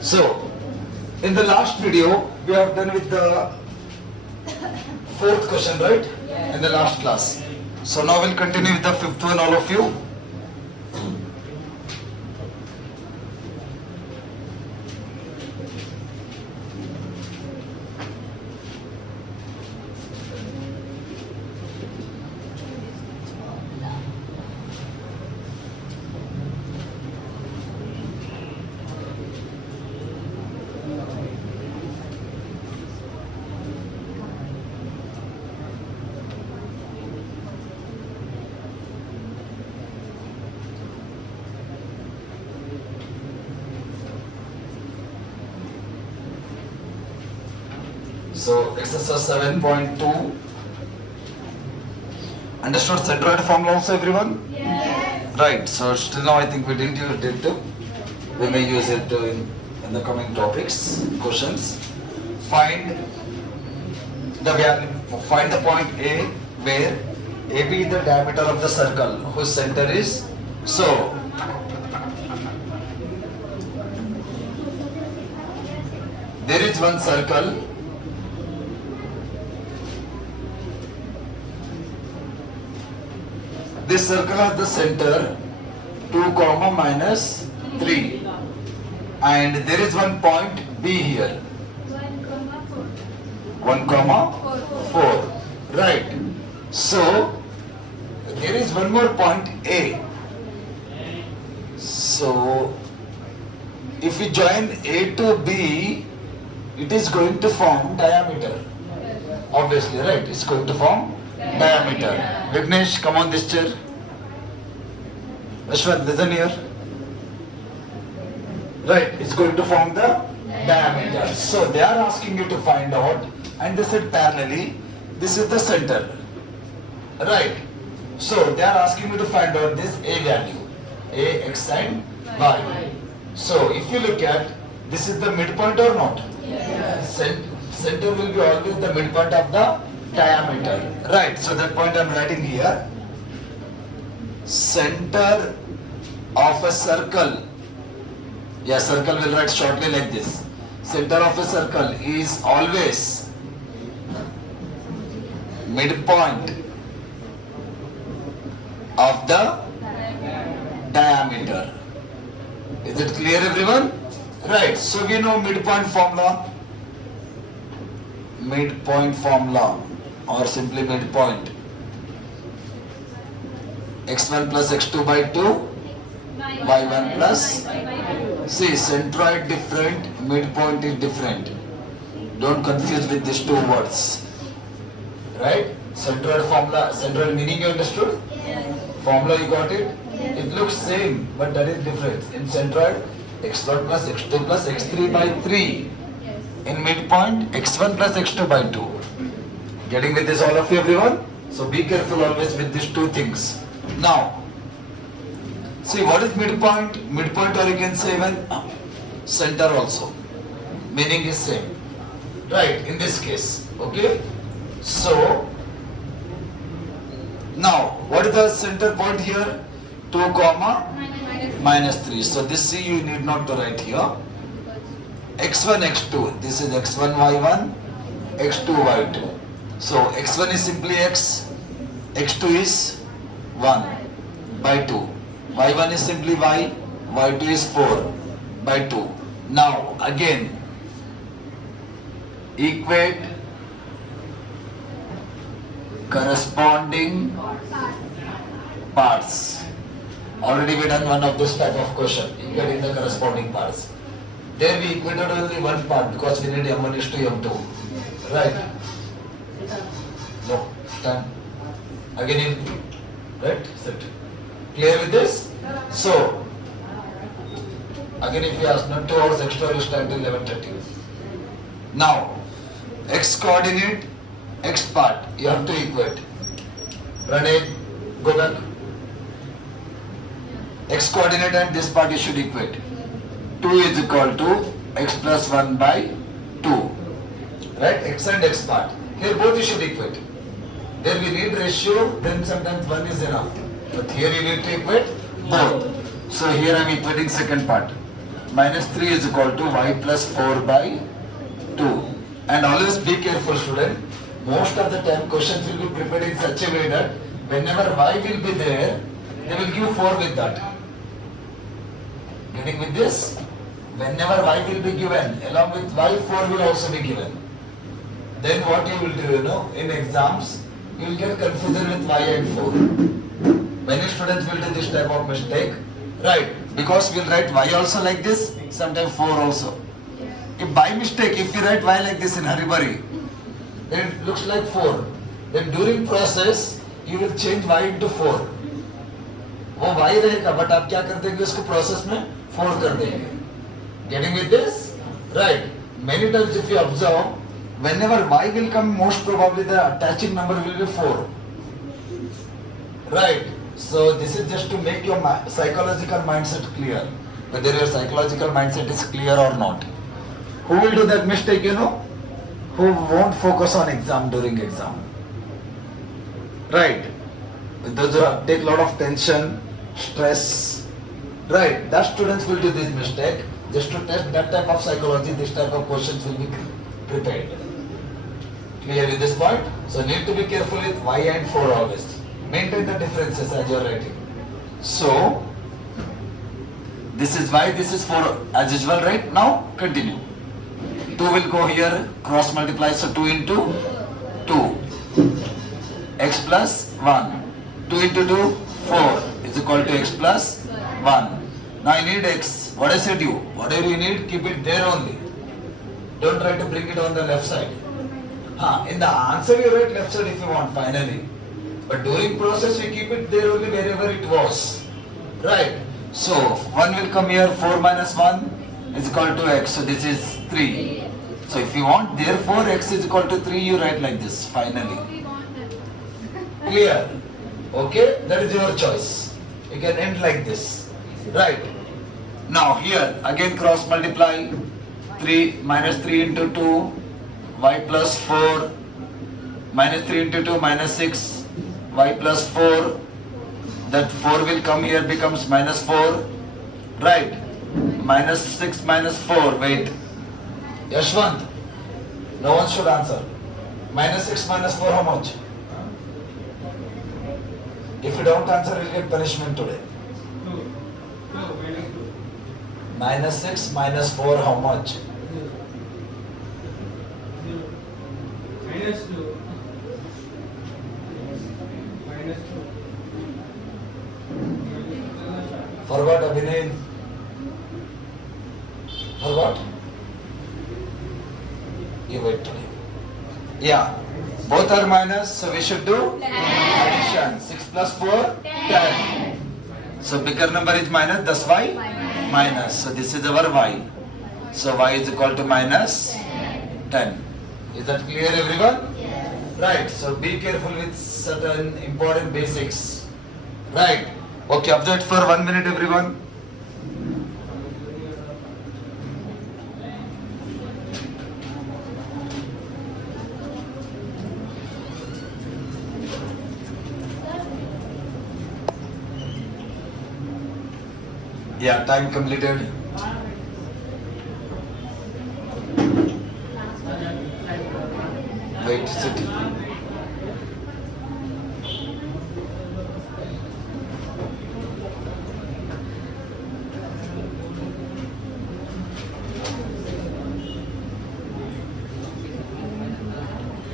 So, in the last video, we have done with the fourth question, right? In the last class. So now we'll continue with the fifth one, all of you. So exercise 7.2. Understood centroid formula also, everyone? Yes. Right. So still now I think we didn't use it. We may use it in the coming topics, questions. Find the value. Find the point A where AB is the diameter of the circle whose center is so. There is one circle. This circle has the center 2, minus 3, and there is one point B here 1, 4. Right. So there is one more point A. So if we join A to B, it is going to form diameter. Obviously, right? It's going to form diameter. Vignesh, come on this chair. Ashwat, listen here. Right, it's going to form the diameter. So they are asking you to find out, and they said parallelly, this is the center. Right. So they are asking you to find out this A value, A, X and Y. So if you look at, this is the midpoint or not? Yes. Center will be always the midpoint of the diameter. Right, so that point I am writing here. Center of a circle. Yeah, circle will write shortly like this. Center of a circle is always midpoint of the diameter. Is it clear, everyone? Right, so we know midpoint formula. Midpoint formula, or simply midpoint. x1 plus x2 by 2, y1 plus. See, centroid different, midpoint is different. Don't confuse with these two words. Right? Centroid formula, centroid meaning you understood? Formula you got it? It looks same, but that is different. In centroid, x1 plus x2 plus x3 by 3. In midpoint, x1 plus x2 by 2. Getting with this all of you, everyone? So be careful always with these two things. Now, see what is midpoint? Midpoint, or you can say even center also. Meaning is same. Right, in this case. Okay? So, now, what is the center point here? 2, minus 3. So this C you need not to write here. x1, x2. This is x1, y1, x2, y2. So x1 is simply x, x2 is 1 by 2. y1 is simply y, y2 is 4 by 2. Now again, equate corresponding parts. Already we done one of this type of question, equating the corresponding parts. There we equated only one part because we need m1 is to m2. Right? No, stand. Again in, right? Sit. Clear with this? So, again if you ask not 2 hours extra, you stand till 11:30. Now, x coordinate, x part, you have to equate. Pranay, go back. X coordinate and this part you should equate. 2 is equal to x plus 1 by 2. Right? X and x part. Here both you should equate. There we need ratio, then sometimes 1 is enough. But here you need to equate both. So here I am equating second part. minus 3 is equal to y plus 4 by 2. And always be careful, student. Most of the time questions will be prepared in such a way that whenever y will be there, they will give 4 with that. Getting with this? Whenever y will be given, along with y, 4 will also be given. Then what you will do, in exams, you will get confusion with y and 4. Many students will do this type of mistake. Right, because we'll write y also like this, sometimes 4 also. If by mistake, if you write y like this in hurry-burry, then it looks like 4. Then during process, you will change y into 4. वो y रहेगा, but आप क्या कर देंगे उसको process में 4 कर देंगे. Getting with this? Right. Many times if you observe, whenever y will come, most probably the attaching number will be 4. Right. So this is just to make your psychological mindset clear. Whether your psychological mindset is clear or not. Who will do that mistake, Who won't focus on exam during exam. Right. Those who take a lot of tension, stress. Right. That students will do this mistake. Just to test that type of psychology, this type of questions will be prepared. Clear with this point? So need to be careful with y and 4 always. Maintain the differences as you are writing. So, this is y, this is 4 as usual, right? Now, continue. 2 will go here, cross multiply, so 2 into 2. X plus 1. 2 into 2, 4 is equal to x plus 1. Now I need x. What I said you, whatever you need, keep it there only. Don't try to bring it on the left side. In the answer you write left side if you want finally. But during process you keep it there only wherever it was. Right. So 1 will come here, 4 minus 1 is equal to x. So this is 3. So if you want therefore x is equal to 3, you write like this finally. Clear? Okay? That is your choice. You can end like this. Right. Now here again cross multiply. 3 minus 3 into 2 y plus 4 minus 3 into 2 minus 6 y plus 4. That 4 will come here, becomes minus 4. Right. Minus 6 minus 4. Wait. Yashwant. No one should answer. Minus 6 minus 4 how much? If you don't answer, you will get punishment today. Minus 6 minus 4 how much? Minus 2. Minus 2. Forgot Abhinay? Forgot? You wait today. Yeah. Both are minus, so we should do addition. 6 plus 4, 10. So bigger number is minus, thus y minus. So this is our y. So y is equal to minus 10. Is that clear everyone? Yes. Right. So be careful with certain important basics. Right. Okay, observe for 1 minute everyone. Yeah, time completed. Wait, sit.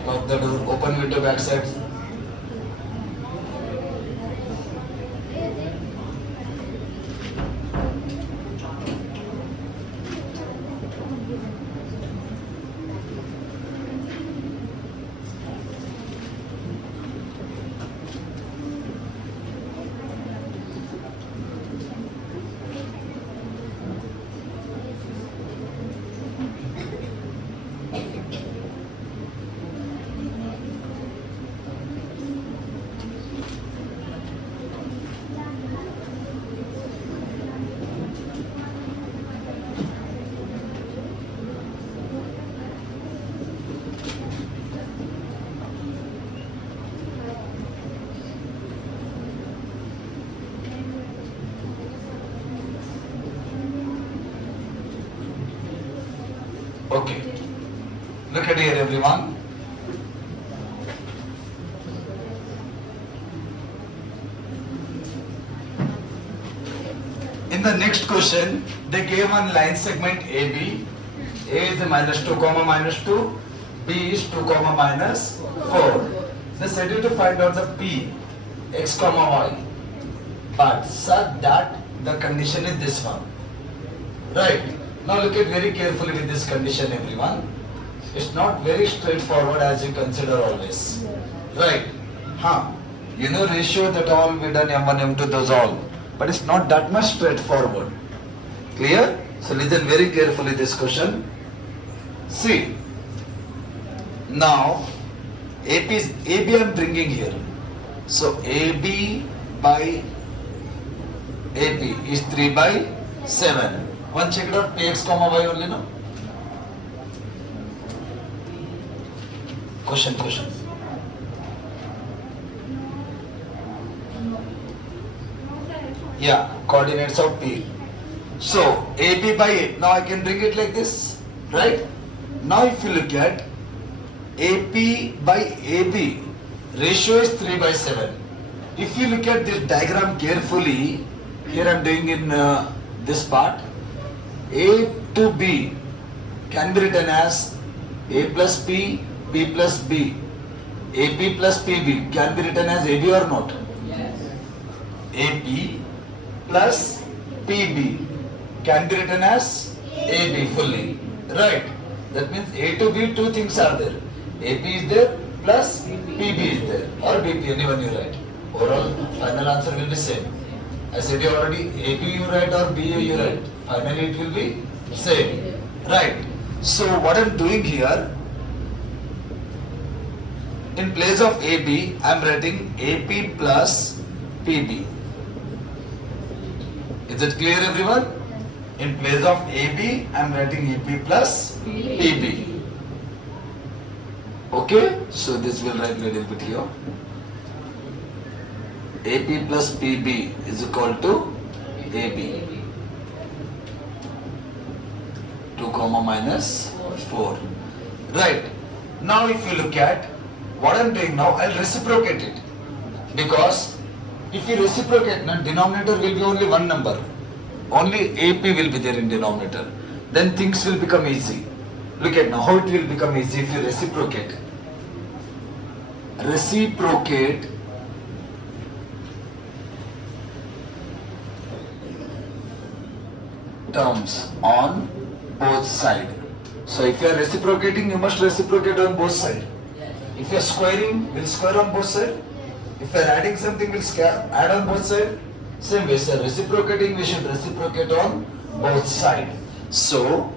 Lock the door, open window backside. Okay. Look at here, everyone. In the next question, they gave one line segment AB. A is minus 2 comma minus 2. B is 2 comma minus 4. They said you to find out the P, x comma y. But such that the condition is this one. Right. Now look at very carefully with this condition, everyone. It's not very straightforward as you consider always. Right. You know ratio that all we done M1, M2, those all. But it's not that much straightforward. Clear? So listen very carefully this question. See. Now AB I am bringing here. So AB by AP is 3 by 7. One check it out, Px comma y only, no? Question. Yeah, coordinates of P. So AB by A. Now I can bring it like this, right? Now if you look at AP by AB, ratio is 3 by 7. If you look at this diagram carefully, here I am doing in this part, A to B can be written as A plus P, P plus B. AP plus PB can be written as AB or not? Yes. AP plus PB can be written as AB fully. Right. That means A to B, two things are there. AP is there plus PB is there, or BP, anyone you write. Overall, final answer will be same. I said you already, AP you write or BA you write. Finally it will be same. Right. So what I am doing here, in place of AB, I am writing AP plus PB. Is it clear, everyone? In place of AB, I am writing AP plus PB. Okay? So this will write little bit here. AP plus PB is equal to AB. 2 comma minus 4. Right. Now if you look at what I am doing now, I will reciprocate it. Because if you reciprocate, now denominator will be only one number. Only AP will be there in denominator. Then things will become easy. Look at now how it will become easy if you reciprocate. Reciprocate terms on both sides. So if you are reciprocating, you must reciprocate on both sides. If you are squaring, we'll square on both sides. If you are adding something, we'll add on both sides. Same way, if you are reciprocating, we should reciprocate on both sides. So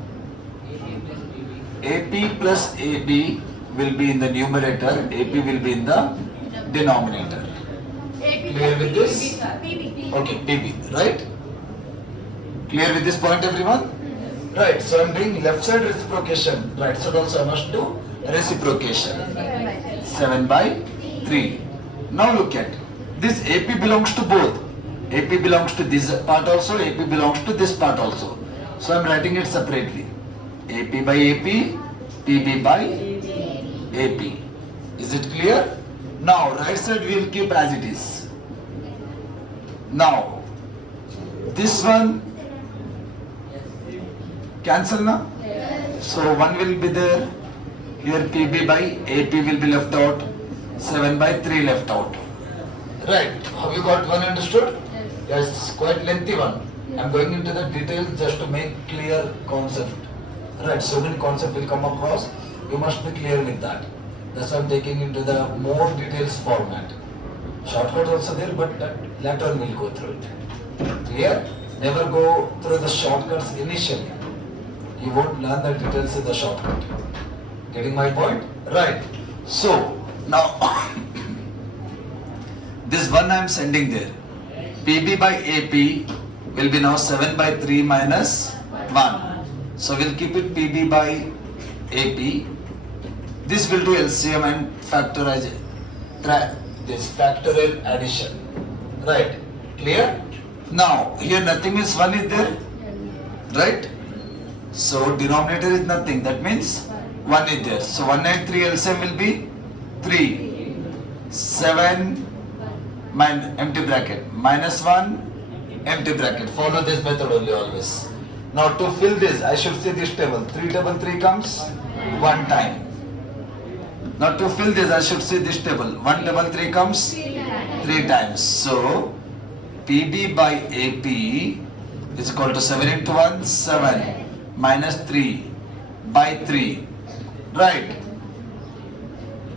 AP plus AB will be in the numerator, AP will be in the denominator. Clear with this? Okay, PB, right? Clear with this point, everyone? Right, so I am doing left side reciprocation, right side also I must do reciprocation. 7 by 3. Now look at, this AP belongs to both. AP belongs to this part also, AP belongs to this part also. So I am writing it separately. AP by AP, PB by AP. Is it clear? Now right side we will keep as it is. Now this one cancel now? Yes. So 1 will be there. Here PB by AP will be left out. 7 by 3 left out. Right. Have you got one understood? Yes, quite lengthy one. I am going into the details just to make clear concept. Right, so many concepts will come across. You must be clear with that. That's why I am taking into the more details format. Shortcut also there, but that later on we'll go through it. Clear? Never go through the shortcuts initially. You won't learn the details in the shortcut. Getting my point? Right. So, now, this one I am sending there. PB by AP will be now 7 by 3 minus 1. So, we'll keep it PB by AP. This will do LCM and factorize this factorial addition. Right. Clear? Now, here nothing is 1 is there. Right? So denominator is nothing. That means 1 is there. So 1 and 3 LCM will be 3. 7 empty bracket. Minus 1 empty bracket. Follow this method only always. Now to fill this, I should see this table. 3 table 3 comes 1 time. Now to fill this, I should see this table. 1 table 3 comes 3 times. So PB by AP is equal to 7 into 1, 7 minus 3 by 3. Right.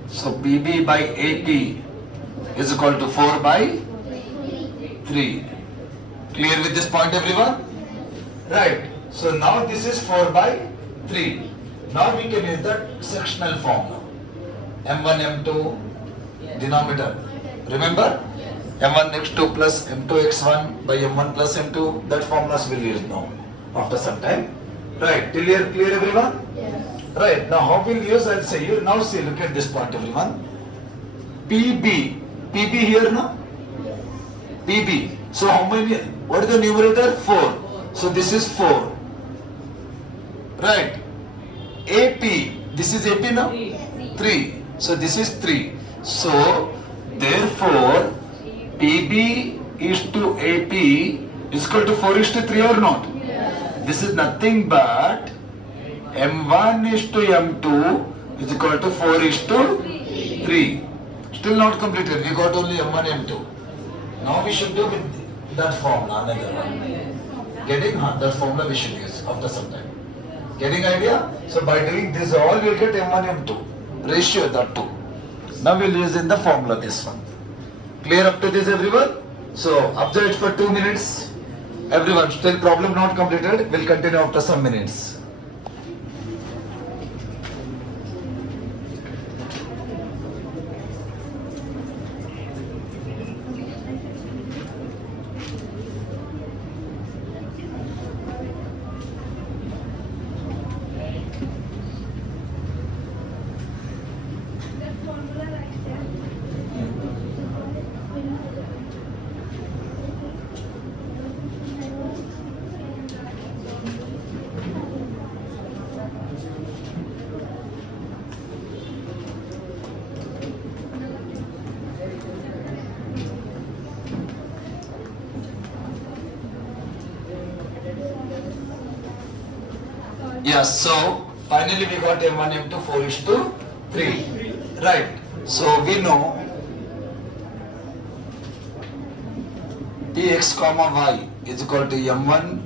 So PB by AP is equal to 4 by 3. Clear with this point, everyone? Right. So now this is 4 by 3. Now we can use the sectional formula. M1, M2, denominator. Remember? M1 x2 plus M2 x1 by M1 plus M2. That formulas will use now after some time. Right. Till here clear, everyone? Yes. Right. Now how we'll use, I'll say you. Now see, look at this point, everyone. PB. PB here, no? PB. So how many? What is the numerator? 4. So this is 4. Right. AP. This is AP now? 3. So this is 3. So therefore PB is to AP is equal to 4 is to 3 or not? Yes. This is nothing but M1 is to M2 is equal to 4 is to 3. Still not completed. We got only M1, M2. Now we should do with that formula, another one. Getting that formula we should use after some time. Getting idea? So by doing this all we'll get M1, M2. Ratio that two. Now we'll use in the formula this one. Clear up to this, everyone? So observe it for 2 minutes. Everyone, still problem not completed. We'll continue after some minutes. Yeah, so finally we got M1, M2, 4 is to 3. Right. So we know Px comma y is equal to M1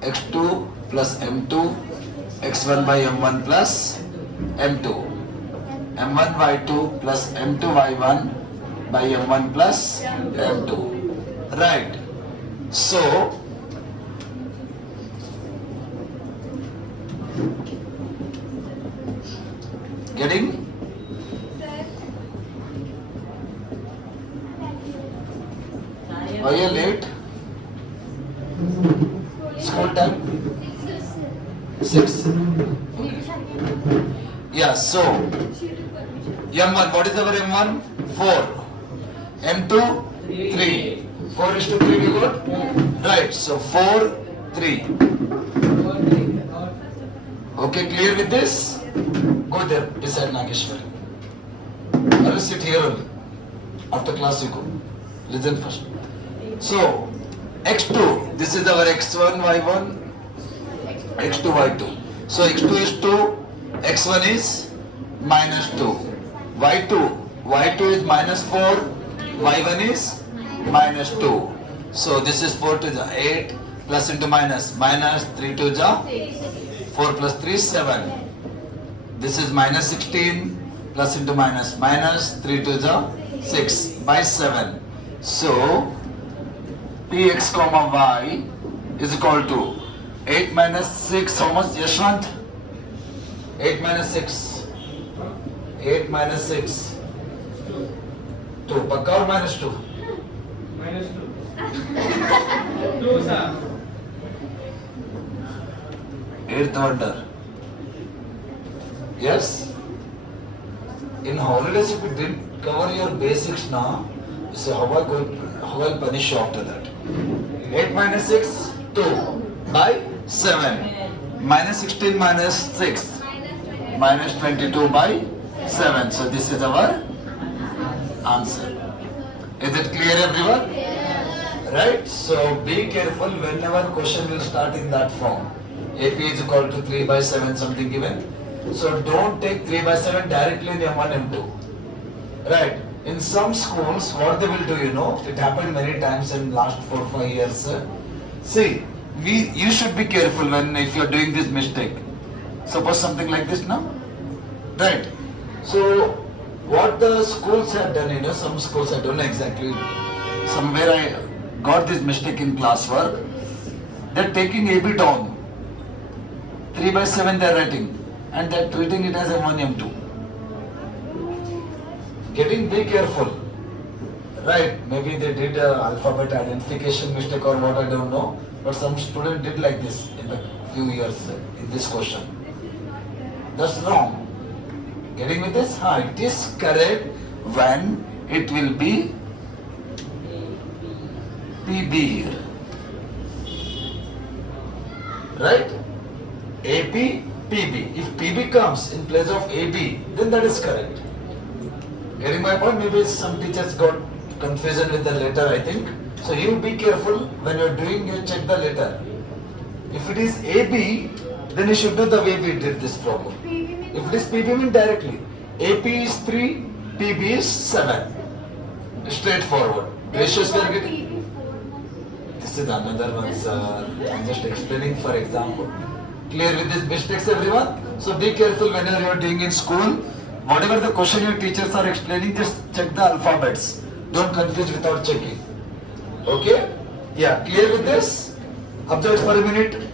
x2 plus M2 x1 by M1 plus M2. M1 y2 plus M2 y1 by M1 plus M2. Right. So getting? Are you late? School time? 6. Yeah, so M1, what is our M1? 4. M2? 3. 4 is to 3 we got? Right, so 4, 3. Okay, clear with this? Go there, beside Nageshwari. I will sit here only. After class you go. Listen first. So, x2, this is our x1, y1, x2, y2. So, x2 is 2, x1 is minus 2. y2 is minus 4, y1 is minus 2. So, this is 4 to the 8, plus into minus, minus 3 to the 4 plus 3 is 7. This is minus 16, plus into minus, minus 3 to the 6 by 7. So, Px comma y is equal to 8 minus 6, how much, Yashwant? 8 minus 6. 8 minus 6. 2. Pakka or minus 2? Minus 2. 2, sir. 8th wonder. Yes? In holidays, if you didn't cover your basics now, you say, how I'll punish you after that? 8 minus 6, 2 by 7. Minus 16 minus 6. Minus 22 by 7. So this is our answer. Is it clear, everyone? Right? So be careful whenever question will start in that form. AP is equal to 3 by 7 something given. So don't take 3 by 7 directly in M1, M2. Right? In some schools, what they will do, you know, it happened many times in last 4-5 years. See, you should be careful when if you are doing this mistake. Suppose something like this now. Right? So what the schools have done, you know, some schools I don't know exactly. Somewhere I got this mistake in classwork. They're taking AB down. 3 by 7 they're writing and they're treating it as M1, M2. Be careful. Right, maybe they did alphabet identification mistake or what, I don't know. But some student did like this in a few years in this question. That's wrong. Getting with this? It is correct when it will be PB here. Right? AP, PB. If PB comes in place of AB, then that is correct. Getting my point? Maybe some teachers got confusion with the letter, I think. So you be careful when you are doing, you check the letter. If it is AB, then you should do the way we did this problem. If it is PB, mean directly. AP is 3, PB is 7. Straightforward. Ratios will get. This is another one, sir. I'm just explaining for example. Clear with these mistakes, everyone? So be careful whenever you are doing in school. Whatever the question your teachers are explaining, just check the alphabets. Don't confuse without checking. Okay? Yeah, clear with this? Observe for a minute.